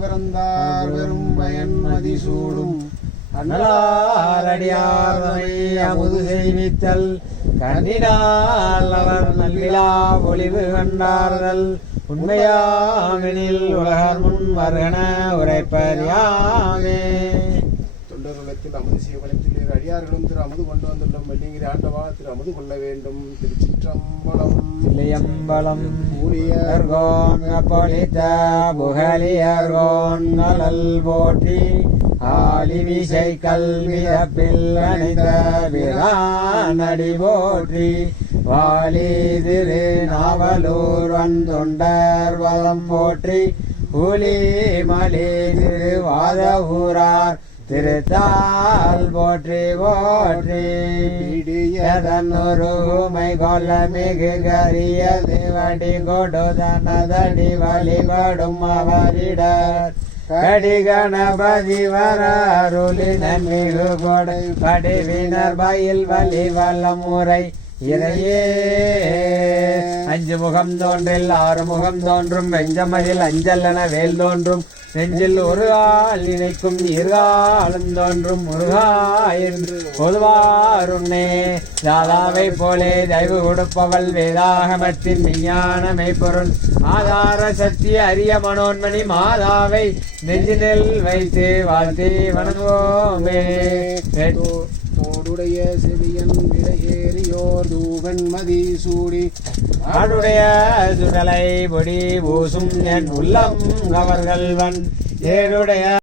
பிறந்தார் வெறும் பயன் மதிசூடும் அண்ணலாரடியார்தமை அமுது செய்வித்தல் கண்ணினால் அவர் நல்விழா பொலிவு கண்டார்கள் உண்மையாமெனில் உலகர் முன் வருகன உரைப்பறியாமே. தொண்டருலத்தில் அமுது செய்ய வளத்தில் அடியார்களும் திரு அமுது கொண்டு வந்துள்ளோம் வெள்ளிங்கிரி ஆண்டவா திரு அமுது கொள்ள வேண்டும். திருச்சிற்றம்பலம் தில்லையம்பலம் ஊழியர்கோன் பொழித்த புகழியர்கோன் நலல் போற்றி ஆலி விசை கல்வியப்பில் அணிந்த பிரானடி போற்றி வாலி திரு நாவலூர் வந்தொண்டர் வதம் போற்றி புலி மலி திருவாத ஊரார் திருத்தால் போற்றி போற்றி எதன்னுருமை கொல்ல மிகு கரிய திவடி கொடுதனதடி வழிபடும் அவரிடர் கடி கணபதி வரருளி நன்மிகு கொடை படிவினர் பயில் வலி வல்ல முறை இறையே. அஞ்சு முகம் தோன்றில் ஆறு முகம் தோன்றும் வெஞ்சமதில் அஞ்சல் என வேல் தோன்றும் நெஞ்சில் ஒரு ஆள் நினைக்கும் இருகாலும் தோன்றும் முருகா என்று பொதுவாருண்ணே. தாதாவை போலே தயவு கொடுப்பவள் வேதாகமத்தின் விஞ்ஞான மெய்ப்பொருள் ஆதார சக்தி அரிய மனோன்மணி மாதாவை நெஞ்சினில் வைத்து வாழ்த்தி வணங்குவோமே. தோடுடைய செவியன் விடையேறியோர் தூவன்மதி சூடி ஆடுடைய சுடலை பொடி பூசும் என் உள்ளம் கவர்கள்வன் ஏடுடைய